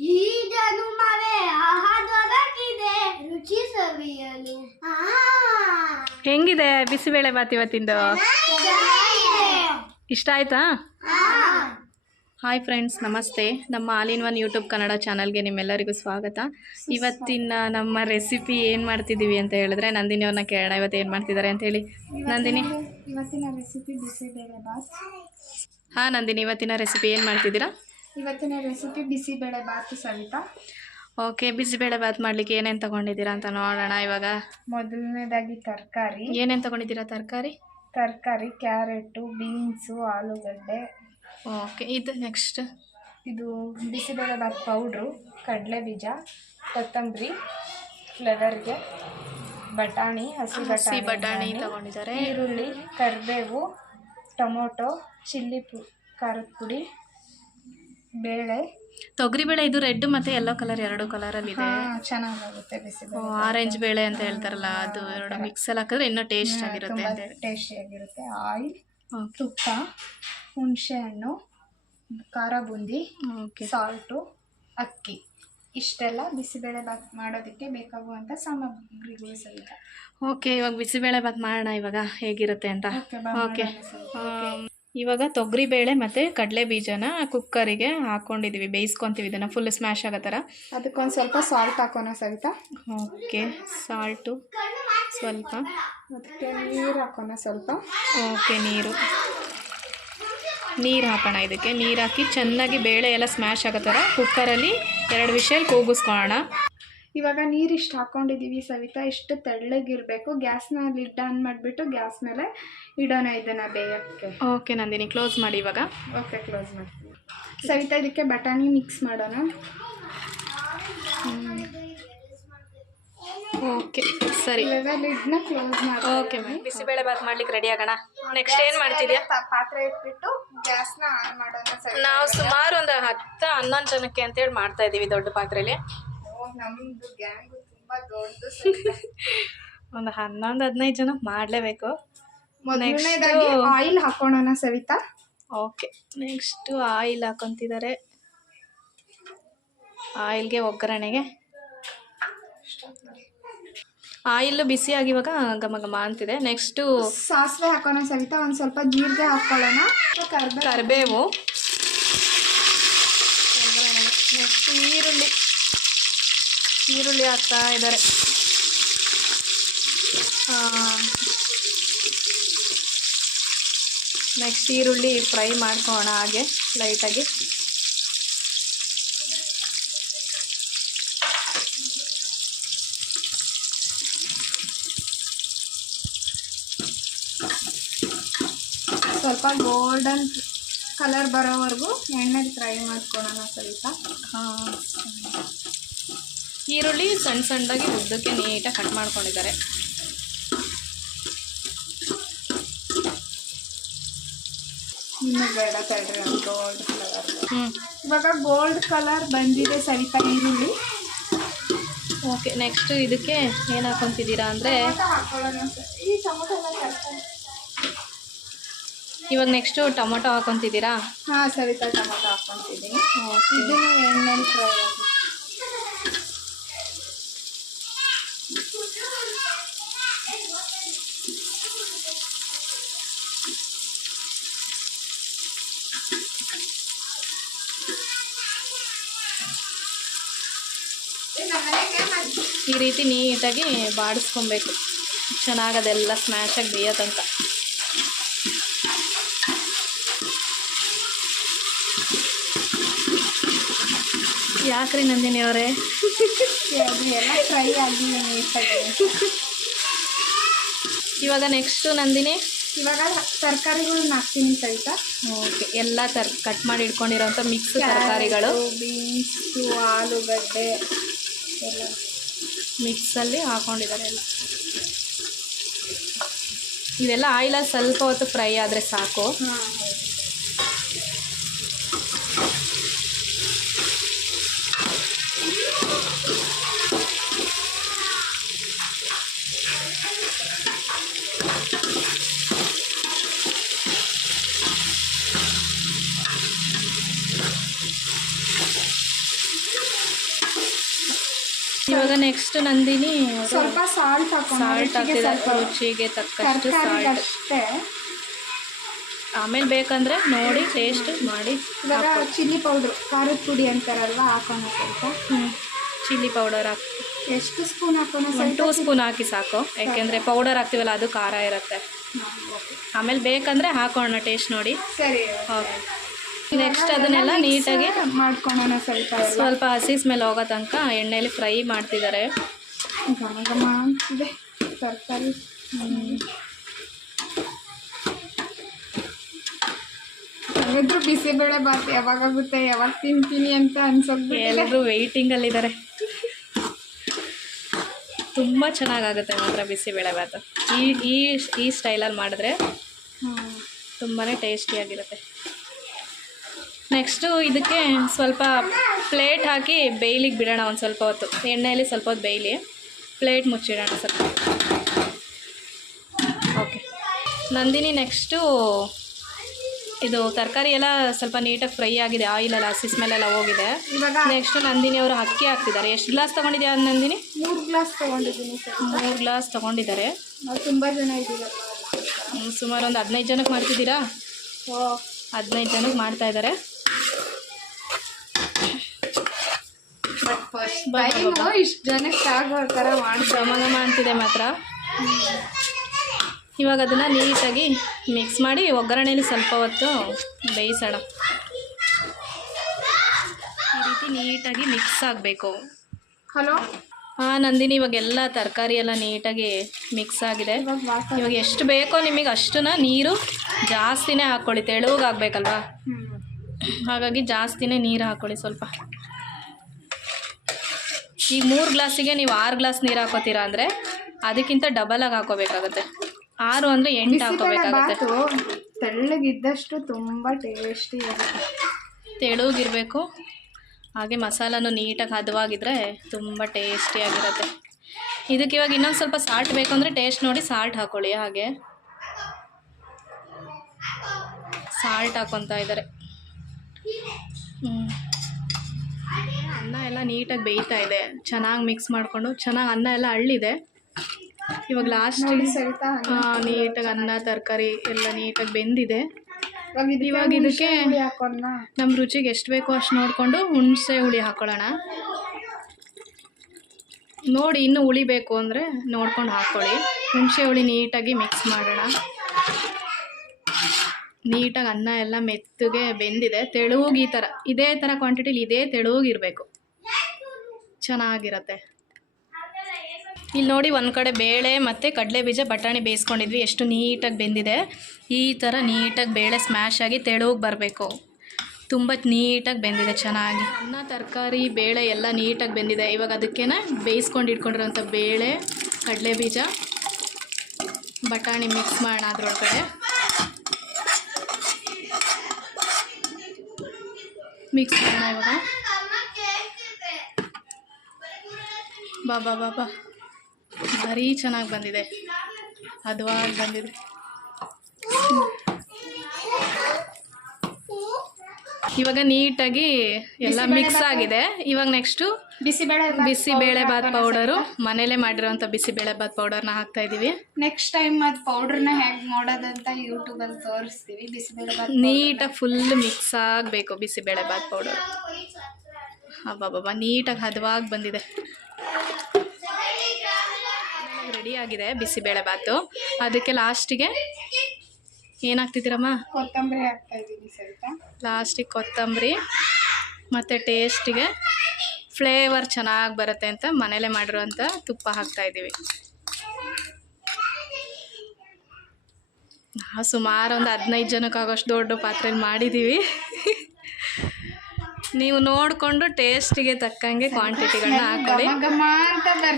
ಈ ಜನುಮವೇ ಆಹಾ ದೊರಕಿದೆ ರುಚಿ ಸವಿಯಲು ಆ. ಹೆಂಗಿದೆ ಬಿಸಿಬೇಳೆ ಬಾತ್ ಇವತ್ತಿಂದು? ಇಷ್ಟ ಆಯ್ತಾ? ಹಾಯ್ ಫ್ರೆಂಡ್ಸ್ ನಮಸ್ತೆ. ನಮ್ಮ all in one YouTube Kannada ಚಾನಲ್ಗೆ ನಿಮ್ಮೆಲ್ಲರಿಗೂ ಸ್ವಾಗತ. ಇವತ್ತಿನ ನಮ್ಮ ರೆಸಿಪಿ ಏನು ಮಾಡ್ತಿದ್ದೀವಿ ಅಂತ ಹೇಳಿದ್ರೆ ನಂದಿನಿ ಅವ್ರನ್ನ ಕೇಳೋಣ. ಇವತ್ತು ಏನು ಮಾಡ್ತಿದ್ದಾರೆ ಅಂತ ಹೇಳಿ. ನಂದಿನಿ. ಇವತ್ತಿನ ರೆಸಿಪಿ ಬಿಸಿಬೇಳೆ ಬಾತ್. ಹಾಂ ನಂದಿನಿ ಇವತ್ತಿನ ರೆಸಿಪಿ ಏನು ಮಾಡ್ತಿದ್ದೀರಾ? ಇವತ್ತಿನ ರೆಸಿಪಿ ಬಿಸಿಬೇಳೆ ಬಾತು ಸವಿತಾ? ಓಕೆ ಬಿಸಿಬೇಳೆ ಬಾತ್ ಮಾಡ್ಲಿಕ್ಕೆ ಏನೇನು ತಗೊಂಡಿದ್ದೀರಾ ಅಂತ ನೋಡೋಣ ಇವಾಗ. ಮೊದಲನೇದಾಗಿ ತರಕಾರಿ. ಏನೇನು ತಗೊಂಡಿದ್ದೀರಾ ತರಕಾರಿ? ತರಕಾರಿ ಕ್ಯಾರೆಟು ಬೀನ್ಸು ಆಲೂಗಡ್ಡೆ. ಓಕೆ ಇದು ನೆಕ್ಸ್ಟ್ ಇದು ಬಿಸಿಬೇಳೆ ಬಾತ್ ಪೌಡ್ರು ಕಡಲೆ ಬೀಜ ಕೊತ್ತಂಬರಿ ಫ್ಲೇವರ್ಗೆ ಬಟಾಣಿ ಹಸಿ ಹಸಿ ಬಟಾಣಿ ಬಟಾಣಿ ತಗೊಂಡಿದ್ದಾರೆ. ಈರುಳ್ಳಿ ಕರಿಬೇವು ಟೊಮೊಟೊ ಚಿಲ್ಲಿ ಪು ಖಾರದ ಪುಡಿ ಬೇಳೆ. ತೊಗರಿಬೇಳೆ ಇದು ರೆಡ್ ಮತ್ತು ಎಲ್ಲೋ ಕಲರ್ ಎರಡು ಕಲರಲ್ಲಿ ಇದೆ ಚೆನ್ನಾಗಾಗುತ್ತೆ ಬಿಸಿಬೇಳೆ. ಆರೆಂಜ್ ಬೇಳೆ ಅಂತ ಹೇಳ್ತಾರಲ್ಲ ಅದು ಎರಡು ಮಿಕ್ಸಲ್ಲಿ ಹಾಕಿದ್ರೆ ಇನ್ನೂ ಟೇಸ್ಟ್ ಆಗಿರುತ್ತೆ ಅಂತ ಹೇಳಿ. ಟೇಸ್ಟಿಯಾಗಿರುತ್ತೆ ಆಯಿಲ್ ತುಪ್ಪ ಹುಣಸೆ ಹಣ್ಣು ಖಾರ ಬೂಂದಿ ಓಕೆ ಸಾಲ್ಟು ಅಕ್ಕಿ. ಇಷ್ಟೆಲ್ಲ ಬಿಸಿಬೇಳೆ ಬಾತ್ ಮಾಡೋದಕ್ಕೆ ಬೇಕಾಗುವಂಥ ಸಾಮಗ್ರಿಗಳು ಸಹಿತ. ಓಕೆ ಇವಾಗ ಬಿಸಿಬೇಳೆ ಬಾತ್ ಮಾಡೋಣ ಇವಾಗ ಹೇಗಿರುತ್ತೆ ಅಂತ. ಓಕೆ ಇವಾಗ ತೊಗರಿ ಬೇಳೆ ಮತ್ತು ಕಡಲೆ ಬೀಜನ ಕುಕ್ಕರಿಗೆ ಹಾಕ್ಕೊಂಡಿದ್ದೀವಿ ಬೇಯಿಸ್ಕೊತೀವಿ ಇದನ್ನು ಫುಲ್ ಸ್ಮ್ಯಾಶ್ ಆಗೋ ಥರ ಅದಕ್ಕೊಂದು ಸ್ವಲ್ಪ ಸಾಲ್ಟ್ ಹಾಕೋಣ ಸಹಿತ ಓಕೆ ಸಾಲ್ಟು ಸ್ವಲ್ಪ. ಅದಕ್ಕೆ ನೀರು ಹಾಕೋಣ ಸ್ವಲ್ಪ. ಓಕೆ ನೀರು. ನೀರು ಹಾಕೋಣ ಇದಕ್ಕೆ. ನೀರು ಹಾಕಿ ಚೆನ್ನಾಗಿ ಬೇಳೆ ಎಲ್ಲ ಸ್ಮ್ಯಾಶ್ ಆಗೋ ಥರ ಕುಕ್ಕರಲ್ಲಿ ಎರಡು ವಿಷಲ್ ಕೂಗಿಸ್ಕೊಳ್ಳೋಣ. ಇವಾಗ ನೀರು ಇಷ್ಟು ಹಾಕ್ಕೊಂಡಿದ್ದೀವಿ ಸವಿತಾ. ಇಷ್ಟು ತೆಳ್ಳಗಿರಬೇಕು. ಗ್ಯಾಸ್ನ ಲಿಡ್ ಆನ್ ಮಾಡಿಬಿಟ್ಟು ಗ್ಯಾಸ್ ಮೇಲೆ ಇಡೋಣ ಇದನ್ನ ಬೇಯಕ್ಕೆ. ಓಕೆ ನಂದಿನಿ ಕ್ಲೋಸ್ ಮಾಡಿ ಇವಾಗ. ಓಕೆ ಕ್ಲೋಸ್ ಮಾಡ್ತೀನಿ ಸವಿತಾ ಇದಕ್ಕೆ ಬಟಾಣಿ ಮಿಕ್ಸ್ ಮಾಡೋಣ. ಓಕೆ ಸರಿ. ಇವಾಗ ಲಿಡ್ನ ಕ್ಲೋಸ್ ಮಾಡಿ ಓಕೆ ಮ್ಯಾಮ್ ಬಿಸಿಬೇಳೆ ಬಾತ್ ಮಾಡ್ಲಿಕ್ಕೆ ರೆಡಿ ಆಗೋಣ. ನೆಕ್ಸ್ಟ್ ಏನು ಮಾಡ್ತಿದ್ಯಾ? ಪಾತ್ರೆ ಇಟ್ಬಿಟ್ಟು ಗ್ಯಾಸ್ನ ಆನ್ ಮಾಡೋಣ ಸರಿ. ನಾವು ಸುಮಾರು ಒಂದು ಹತ್ತು ಹನ್ನೊಂದು ಜನಕ್ಕೆ ಅಂತೇಳಿ ಮಾಡ್ತಾ ಇದ್ದೀವಿ ದೊಡ್ಡ ಪಾತ್ರೆಯಲ್ಲಿ ನಮ್ದು ಗ್ಯಾಂಗ್ ತುಂಬಾ ದೊಡ್ಡದು ಒಂದು ಹನ್ನೊಂದು ಹದಿನೈದು ಜನಕ್ಕೆ ಮಾಡಲೇಬೇಕು. ಮೊದಲನೇದಾಗಿ ಆಯಿಲ್ ಹಾಕೋಣ ಸವಿತಾ? ಓಕೆ ನೆಕ್ಸ್ಟು ಆಯಿಲ್ ಹಾಕೊತಿದ್ದಾರೆ ಆಯಿಲ್ಗೆ ಒಗ್ಗರಣೆಗೆ. ಆಯಿಲ್ ಬಿಸಿ ಆಗಿವಾಗ ಘಮ ಘಮ ಅಂತಿದೆ. ನೆಕ್ಸ್ಟು ಸಾಸಿವೆ ಹಾಕೋಣ ಸವಿತಾ ಒಂದು ಸ್ವಲ್ಪ ಜೀರಿಗೆ ಹಾಕೊಳ್ಳೋಣ? ಕರ್ಬೇವು? ಕರಿಬೇವು. ನೆಕ್ಸ್ಟ್ ಈರುಳ್ಳಿ. ಈರುಳ್ಳಿ ಹಾಕ್ತಾ ಇದ್ದಾರೆ ನೆಕ್ಸ್ಟ್ ಈರುಳ್ಳಿ ಫ್ರೈ ಮಾಡ್ಕೋಣ ಹಾಗೆ ಲೈಟಾಗಿ. ಸ್ವಲ್ಪ ಗೋಲ್ಡನ್ ಕಲರ್ ಬರೋವರೆಗೂ ಎಣ್ಣೆ ಫ್ರೈ ಮಾಡ್ಕೊಳ್ಳೋಣ ಸ್ವಲ್ಪ. ಈರುಳ್ಳಿ ಸಣ್ಣ ಸಣ್ಣದಾಗಿ ಉದ್ದಕ್ಕೆ ನೀಟಾಗಿ ಕಟ್ ಮಾಡ್ಕೊಂಡಿದ್ದಾರೆ. ಇನ್ನು ಬೇಡ ತಡ್ರಿ ಗೋಲ್ಡ್ ಕಲರ್ ಇವಾಗ ಗೋಲ್ಡ್ ಕಲರ್ ಬಂದಿದೆ ಸ್ವಲ್ಪ ಈರುಳ್ಳಿ. ಓಕೆ ನೆಕ್ಸ್ಟ್ ಇದಕ್ಕೆ ಏನು ಹಾಕೊತಿದ್ದೀರಾ ಅಂದರೆ ಈ ಟೊಮೊಟೊ ಇವಾಗ ನೆಕ್ಸ್ಟು ಟೊಮೊಟೊ ಹಾಕೊತಿದ್ದೀರಾ? ಹಾಂ ಸರಿತಾ ಟೊಮೊಟೊ ಹಾಕ್ಕೊಂತಿದ್ದೀನಿ ಇದನ್ನು ಎಣ್ಣೆಲಿ ಫ್ರೈ ಈ ರೀತಿ ನೀಟಾಗಿ ಬಾಡಿಸ್ಕೊಬೇಕು. ಚೆನ್ನಾಗದೆಲ್ಲ ಸ್ಮ್ಯಾಶಾಗಿ ಬೇಯೋ ತನಕ. ಯಾಕ್ರಿ ನಂದಿನಿ ಅವರೇ? ಇವಾಗ ನೆಕ್ಸ್ಟು ನಂದಿನಿ? ಇವಾಗ ತರಕಾರಿಗಳನ್ನ ಹಾಕ್ತೀನಿ ಸಹಿತ ಓಕೆ ಎಲ್ಲ ತರ್ ಕಟ್ ಮಾಡಿ ಇಟ್ಕೊಂಡಿರೋಂಥ ಮಿಕ್ಸ್ ತರಕಾರಿಗಳು. ಬೀನ್ಸು ಆಲೂಗಡ್ಡೆ. ಎಲ್ಲ ಮಿಕ್ಸಲ್ಲಿ ಹಾಕೊಂಡಿದ್ದಾರೆ ಎಲ್ಲ. ಇದೆಲ್ಲ ಆಯಿಲ ಸ್ವಲ್ಪ ಹೊತ್ತು ಫ್ರೈ ಆದರೆ ಸಾಕು. ಇವಾಗ ನೆಕ್ಸ್ಟ್ ನಂದಿನಿ ಸ್ವಲ್ಪ ಸಾಲ್ಟ್ ಸಾಲ್ಟ್ ರುಚಿಗೆ ಹಾಕ್ತಿದ್ದಾರೆ ಸ್ವಲ್ಪ ರುಚಿಗೆ ತಕ್ಕಷ್ಟು ಸಾಲ್ಟ್ ಅಷ್ಟೇ. ಆಮೇಲೆ ಬೇಕಂದ್ರೆ ನೋಡಿ ಟೇಸ್ಟ್ ಮಾಡಿ ಇವಾಗ ಚಿಲ್ಲಿ ಪೌಡ್ರು ಖಾರದ ಪುಡಿ ಅಂತಾರಲ್ವಾ ಹಾಕೋಣ ಸ್ವಲ್ಪ. ಚಿಲ್ಲಿ ಪೌಡರ್ ಹಾಕಿ ಎಷ್ಟು ಸ್ಪೂನ್ ಹಾಕೋಣ? ಒಂದು ಟೂ ಸ್ಪೂನ್ ಹಾಕಿ ಸಾಕು. ಯಾಕೆಂದರೆ ಪೌಡರ್ ಹಾಕ್ತೀವಲ್ಲ ಅದು ಖಾರ ಇರುತ್ತೆ. ಆಮೇಲೆ ಬೇಕಂದ್ರೆ ಹಾಕೋಣ ಟೇಸ್ಟ್ ನೋಡಿ. ಸರಿ ಓಕೆ ನೆಕ್ಸ್ಟ್ ಅದನ್ನೆಲ್ಲ ನೀಟಾಗಿ ಮಾಡ್ಕೊಳ್ಳೋಣ ಸ್ವಲ್ಪ ಸ್ವಲ್ಪ ಹಸಿ ಸ್ಮೆಲ್ ಹೋಗೋ ತನಕ ಎಣ್ಣೆಯಲ್ಲಿ ಫ್ರೈ ಮಾಡ್ತಿದ್ದಾರೆ. ಘಮ ಘಮ ಅಂತಿದೆ ತರಕಾರಿ. ಹಾಗಾದ್ರೂ ಬಿಸಿಬೇಳೆ ಬಾತ್ ಯಾವಾಗಾಗುತ್ತೆ ಯಾವಾಗ ತಿಂತೀನಿ ಅಂತ ಅನ್ಸೋದು ಎಲ್ಲರೂ ವೆಯ್ಟಿಂಗಲ್ಲಿದ್ದಾರೆ ತುಂಬ ಚೆನ್ನಾಗಾಗುತ್ತೆ ಮಾತ್ರ ಬಿಸಿಬೇಳೆ ಬೇಳೆ ಈ ಈ ಈ ಸ್ಟೈಲಲ್ಲಿ ಮಾಡಿದ್ರೆ ಹ್ಮ್. ತುಂಬಾ ಟೇಸ್ಟಿಯಾಗಿರುತ್ತೆ ನೆಕ್ಸ್ಟು ಇದಕ್ಕೆ ಸ್ವಲ್ಪ ಪ್ಲೇಟ್ ಹಾಕಿ ಬೇಯ್ಲಿಗೆ ಬಿಡೋಣ ಒಂದು ಸ್ವಲ್ಪ ಹೊತ್ತು. ಎಣ್ಣೆಯಲ್ಲಿ ಸ್ವಲ್ಪ ಹೊತ್ತು ಬೇಯ್ಲಿ. ಪ್ಲೇಟ್ ಮುಚ್ಚಿಡೋಣ ಸ್ವಲ್ಪ ಓಕೆ. ನಂದಿನಿ ನೆಕ್ಸ್ಟು ಇದು ತರಕಾರಿ ಎಲ್ಲ ಸ್ವಲ್ಪ ನೀಟಾಗಿ ಫ್ರೈ ಆಗಿದೆ. ಆಯಿಲೆಲ್ಲ ಹಸಿ ಸ್ಮೆಲ್ಲೆಲ್ಲ ಹೋಗಿದೆ. ನೆಕ್ಸ್ಟ್ ನಂದಿನಿ ಅವರು ಅಕ್ಕಿ ಹಾಕ್ತಿದ್ದಾರೆ. ಎಷ್ಟು ಗ್ಲಾಸ್ ತೊಗೊಂಡಿದ್ಯಾ ನಂದಿನಿ? ಮೂರು ಗ್ಲಾಸ್ ತೊಗೊಂಡಿದ್ದೀನಿ ಸರ್. ಮೂರು ಗ್ಲಾಸ್ ತೊಗೊಂಡಿದ್ದಾರೆ. ತುಂಬ ಜನ ಇದ್ದೀವಿ. ಸುಮಾರು ಒಂದು ಹದಿನೈದು ಜನಕ್ಕೆ ಮಾಡ್ತಿದ್ದೀರಾ? ಓ ಹದಿನೈದು ಜನಕ್ಕೆ ಮಾಡ್ತಾ ಇದ್ದಾರೆ. ಫಸ್ಟ್. ಇಷ್ಟು ಜನಕ್ಕೆ ಆಗೋ ಥರ ಅಂತಿದೆ ಮಾತ್ರ. ಇವಾಗ ಅದನ್ನು ನೀಟಾಗಿ ಮಿಕ್ಸ್ ಮಾಡಿ ಒಗ್ಗರಣೆಯಲ್ಲಿ ಸ್ವಲ್ಪ ಹೊತ್ತು ಬೇಯಿಸೋಣ. ಈ ರೀತಿ ನೀಟಾಗಿ ಮಿಕ್ಸ್ ಆಗಬೇಕು. ಹಲೋ ಹಾಂ ನಂದಿನಿ ಇವಾಗ ಎಲ್ಲ ತರಕಾರಿ ಎಲ್ಲ ನೀಟಾಗಿ ಮಿಕ್ಸ್ ಆಗಿದೆ. ಇವಾಗ ಎಷ್ಟು ಬೇಕೋ ನಿಮಗೆ ಅಷ್ಟನ್ನ ನೀರು ಜಾಸ್ತಿನೇ ಹಾಕ್ಕೊಳ್ಳಿ. ತೆಳುವಾಗಬೇಕಲ್ವಾ ಹಾಗಾಗಿ ಜಾಸ್ತಿನೇ ನೀರು ಹಾಕ್ಕೊಳ್ಳಿ ಸ್ವಲ್ಪ. ಈಗ ಮೂರು ಗ್ಲಾಸಿಗೆ ನೀವು ಆರು ಗ್ಲಾಸ್ ನೀರು ಹಾಕೋತೀರಾ ಅಂದರೆ ಅದಕ್ಕಿಂತ ಡಬಲಾಗಿ ಹಾಕೋಬೇಕಾಗತ್ತೆ. ಆರು ಅಂದರೆ ಎಂಟು ಹಾಕೋಬೇಕಾಗತ್ತೆ. ತೆಳ್ಳಗಿದ್ದಷ್ಟು ತುಂಬ ಟೇಸ್ಟಿ ಇರುತ್ತೆ. ತೆಳುಗಿರಬೇಕು. ಹಾಗೆ ಮಸಾಲನೂ ನೀಟಾಗಿ ಹದವಾಗಿದ್ರೆ ತುಂಬ ಟೇಸ್ಟಿಯಾಗಿರುತ್ತೆ ಇದಕ್ಕೆ ಇವಾಗ ಇನ್ನೊಂದು ಸ್ವಲ್ಪ ಸಾಲ್ಟ್ ಬೇಕು ಅಂದರೆ ಟೇಸ್ಟ್ ನೋಡಿ ಸಾಲ್ಟ್ ಹಾಕ್ಕೊಳ್ಳಿ ಹಾಗೆ. ಸಾಲ್ಟ್ ಹಾಕೊತಾ ಇದ್ದಾರೆ ಹ್ಞೂ ಅನ್ನ ಎಲ್ಲ ನೀಟಾಗಿ ಬೇಯ್ತಾ ಇದೆ. ಚೆನ್ನಾಗಿ ಮಿಕ್ಸ್ ಮಾಡಿಕೊಂಡು ಚೆನ್ನಾಗಿ ಅನ್ನ ಎಲ್ಲ ಅಳ್ಳಿದೆ. ಇವಾಗ ಲಾಸ್ಟ್ ನೀಟಾಗಿ ಅನ್ನ ತರಕಾರಿ ಎಲ್ಲ ನೀಟಾಗಿ ಬೆಂದಿದೆ. ಇವಾಗ ಇದಕ್ಕೆ ನಮ್ಮ ರುಚಿಗೆ ಎಷ್ಟು ಬೇಕೋ ಅಷ್ಟು ನೋಡಿಕೊಂಡು ಹುಣಸೆ ಹುಳಿ ಹಾಕೊಳ್ಳೋಣ. ನೋಡಿ ಇನ್ನೂ ಉಳಿಬೇಕು ಬೇಕು ಅಂದರೆ ನೋಡ್ಕೊಂಡು ಹಾಕ್ಕೊಳ್ಳಿ ಹುಣಸೆ ಹುಳಿ ನೀಟಾಗಿ ಮಿಕ್ಸ್ ಮಾಡೋಣ. ನೀಟಾಗಿ ಅನ್ನ ಎಲ್ಲ ಮೆತ್ತಗೆ ಬೆಂದಿದೆ. ತೆಳುಗೆ ಈ ಥರ ಇದೇ ಥರ ಕ್ವಾಂಟಿಟಿಲಿ ಇದೇ ತೆಳುಗಿರಬೇಕು. ಚೆನ್ನಾಗಿರತ್ತೆ. ಇಲ್ಲಿ ನೋಡಿ ಒಂದು ಕಡೆ ಬೇಳೆ ಮತ್ತು ಕಡಲೆ ಬೀಜ ಬಟಾಣಿ ಬೇಯಿಸ್ಕೊಂಡಿದ್ವಿ. ಎಷ್ಟು ನೀಟಾಗಿ ಬೆಂದಿದೆ. ಈ ಥರ ನೀಟಾಗಿ ಬೇಳೆ ಸ್ಮ್ಯಾಶ್ ಆಗಿ ತೆಳುಗೆ ಬರಬೇಕು. ತುಂಬ ನೀಟಾಗಿ ಬೆಂದಿದೆ, ಚೆನ್ನಾಗಿ. ಅನ್ನ, ತರಕಾರಿ, ಬೇಳೆ ಎಲ್ಲ ನೀಟಾಗಿ ಬೆಂದಿದೆ. ಇವಾಗ ಅದಕ್ಕೇನೆ ಬೇಯಿಸ್ಕೊಂಡು ಇಟ್ಕೊಂಡಿರೋಂಥ ಬೇಳೆ ಕಡಲೆ ಬೀಜ ಬಟಾಣಿ ಮಿಕ್ಸ್ ಮಾಡೋಣ ಅದ್ರೊಳಗಡೆ. ಮಿಕ್ಸ್ ಮಾಡೋಣ ಇವಾಗ. ಬಾ ಬಾ ಬಾ ಬಾ. ಭಾರಿ ಚೆನ್ನಾಗಿ ಬಂದಿದೆ. ಹದವಾಗಿ ಬಂದಿದೆ. ಇವಾಗ ನೀಟಾಗಿ ಎಲ್ಲ ಮಿಕ್ಸ್ ಆಗಿದೆ. ಇವಾಗ ನೆಕ್ಸ್ಟು ಬಿಸಿಬೇಳೆ ಬಿಸಿಬೇಳೆ ಬಾತ್ ಪೌಡರು ಮನೇಲೇ ಮಾಡಿರೋಂಥ ಬಿಸಿಬೇಳೆ ಬಾತ್ ಪೌಡರ್ನ ಹಾಕ್ತಾ ಇದ್ದೀವಿ ನೆಕ್ಸ್ಟ್ ಟೈಮ್ ಅದು ಪೌಡ್ರನ್ನ ಹೇಗೆ ಮಾಡೋದಂತ ಯೂಟ್ಯೂಬಲ್ಲಿ ತೋರಿಸ್ತೀವಿ. ಬಿಸಿಬೇಳೆ ಬಾತ್ ನೀಟಾಗಿ ಫುಲ್ ಮಿಕ್ಸ್ ಆಗಬೇಕು ಬಿಸಿಬೇಳೆ ಬಾತ್ ಪೌಡರ್ ಅಬ್ಬಬ್ಬಬ್ಬ ನೀಟಾಗಿ ಹದವಾಗಿ ಬಂದಿದೆ. ರೆಡಿ ಆಗಿದೆ ಬಿಸಿಬೇಳೆ ಬಾತು ಅದಕ್ಕೆ ಲಾಸ್ಟಿಗೆ ಏನಾಗ್ತಿದ್ದೀರಮ್ಮ? ಕೊತ್ತಂಬರಿ ಹಾಕ್ತಾ ಇದ್ದೀನಿ ಸ್ವಲ್ಪ. ಲಾಸ್ಟಿಗೆ ಕೊತ್ತಂಬರಿ ಮತ್ತು ಟೇಸ್ಟಿಗೆ ಫ್ಲೇವರ್ ಚೆನ್ನಾಗಿ ಬರುತ್ತೆ ಅಂತ ಮನೇಲೆ ಮಾಡಿರುವಂತ ತುಪ್ಪ ಹಾಕ್ತಾ ಇದ್ದೀವಿ. ನಾವು ಸುಮಾರು ಒಂದು ಹದಿನೈದು ಜನಕ್ಕಾಗೋಷ್ಟು ದೊಡ್ಡ ಪಾತ್ರೆಯಲ್ಲಿ ಮಾಡಿದ್ದೀವಿ ನೀವು ನೋಡಿಕೊಂಡು ಟೇಸ್ಟಿಗೆ ತಕ್ಕಂಗೆ ಕ್ವಾಂಟಿಟಿಗಳನ್ನ ಹಾಕೊಳ್ಳಿ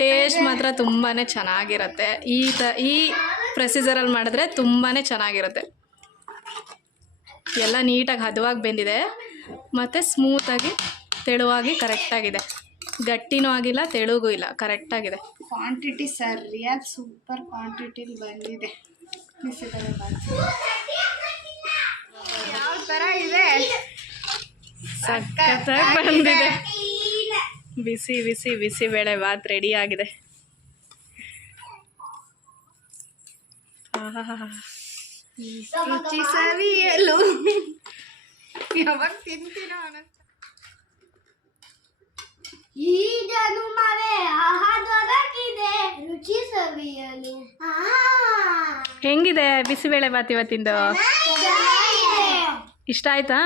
ಟೇಸ್ಟ್ ಮಾತ್ರ ತುಂಬಾ ಚೆನ್ನಾಗಿರುತ್ತೆ. ಈ ತ ಈ ಪ್ರೊಸೀಜರಲ್ಲಿ ಮಾಡಿದ್ರೆ ತುಂಬಾ ಚೆನ್ನಾಗಿರುತ್ತೆ. ಎಲ್ಲ ನೀಟಾಗಿ ಹದವಾಗಿ ಬೆಂದಿದೆ. ಮತ್ತು ಸ್ಮೂತಾಗಿ ತೆಳುವಾಗಿ ಕರೆಕ್ಟಾಗಿದೆ ಗಟ್ಟಿನೂ ಆಗಿಲ್ಲ ತೆಳುಗೂ ಇಲ್ಲ ಕರೆಕ್ಟಾಗಿದೆ ಕ್ವಾಂಟಿಟಿ ಸರಿಯಾಗಿ ಸೂಪರ್ ಕ್ವಾಂಟಿಟಿಲಿ ಬಂದಿದೆ. ಯಾವ ಥರ ಇದೆ? ಸಖತ್ತಾಗಿ ಬಂದಿದೆ. ಬಿಸಿ ಬಿಸಿ ಬಿಸಿ ಬೇಳೆ ಭಾತ್ ರೆಡಿ ಆಗಿದೆ. ರುಚಿ ಸವಿಯಲು ಯಾವಾಗ ತಿಂತೀನೋ ಅನ್ನೋ ಈ ಜನುಮವೇ ಆಹಾ ದೊರಕಿದೆ. ರುಚಿ ಸವಿಯಲು. ಹೆಂಗಿದೆ ಬಿಸಿಬೇಳೆ ಬಾತ್ ಇವತ್ತಿಂದು? ಇಷ್ಟ ಆಯ್ತಾ?